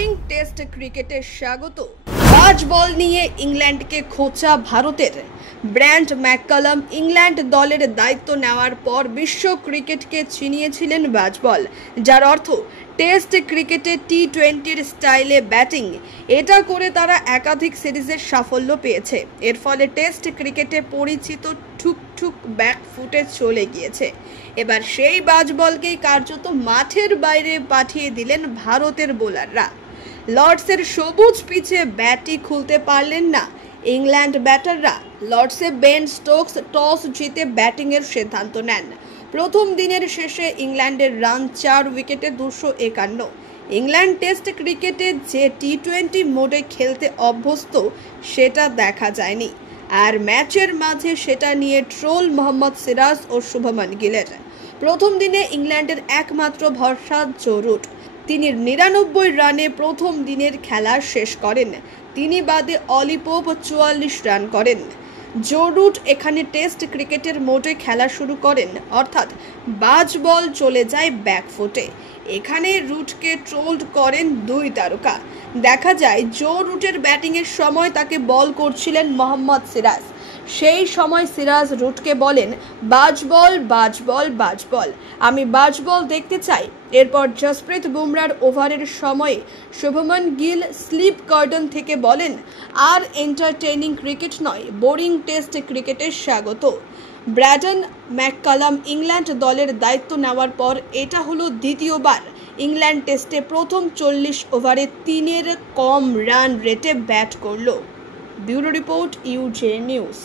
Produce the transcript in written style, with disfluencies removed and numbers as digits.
Boring test ক্রিকেটে স্বাগত। বাজ বল নিয়ে ইংল্যান্ডকে খোঁচা ভারতের। ব্র্যান্ড ম্যাককালাম ইংল্যান্ড দলের দায়িত্ব নেওয়ার পর বিশ্ব ক্রিকেটকে চিনিয়েছিলেন বাজ বল, যার অর্থ টেস্ট ক্রিকেটে টি-20-র স্টাইলে ব্যাটিং। এটা করে তারা একাধিক সিরিজের সাফল্য পেয়েছে। এর ফলে টেস্ট ক্রিকেটে পরিচিত ঠুকঠুক ব্যাকফুটে চলে গিয়েছে। এবার সেই বাজ বলকেই কার্যত মাঠের বাইরে পাঠিয়ে দিলেন ভারতের বোলাররা। লর্ডসের সবুজ পিচে ব্যাটই খুলতে পারলেন না ইংল্যান্ড ব্যাটাররা। লর্ডসে বেন স্টোকস টস জিতে ব্যাটিংয়ের সিদ্ধান্ত নেন। প্রথম দিনের শেষে ইংল্যান্ডের রান 4 উইকেটে 251। ইংল্যান্ড টেস্ট ক্রিকেটে যে টি-20 মোডে খেলতে অভ্যস্ত সেটা দেখা যায়নি, আর ম্যাচের মাঝে সেটা নিয়ে ট্রোল মোহাম্মদ সিরাজ ও শুভমান গিলের। প্রথম দিনে ইংল্যান্ডের একমাত্র ভরসা জো রুট। তিনি 99 রানে প্রথম দিনের খেলা শেষ করেন। তিনি বাদে অলি পোপ 44 রান করেন। জো রুট এখানে টেস্ট ক্রিকেটের মোডে খেলা শুরু করেন, অর্থাৎ বাজ বল চলে যায় ব্যাকফুটে। এখানে রুটকে ট্রোলড করেন দুই তারকা। দেখা যায় জো রুটের ব্যাটিংয়ের সময় তাকে বল করছিলেন মোহাম্মদ সিরাজ। সেই সময় সিরাজ রুটকে বলেন, বাজ বল বাজ বল বাজ বল, আমি বাজ বল দেখতে চাই। এরপর জসপ্রীত বুমরার ওভারের সময়ে শুভমান গিল স্লিপ কর্ডন থেকে বলেন, আর এন্টারটেইনিং ক্রিকেট নয়, বোরিং টেস্ট ক্রিকেটের স্বাগত। ব্র্যান্ডন ম্যাককালাম ইংল্যান্ড দলের দায়িত্ব নেওয়ার পর এটা হলো দ্বিতীয়বার ইংল্যান্ড টেস্টে প্রথম 40 ওভারে 3-এর কম রান রেটে ব্যাট করল। ব্যুরো রিপোর্ট, ইউজে নিউজ।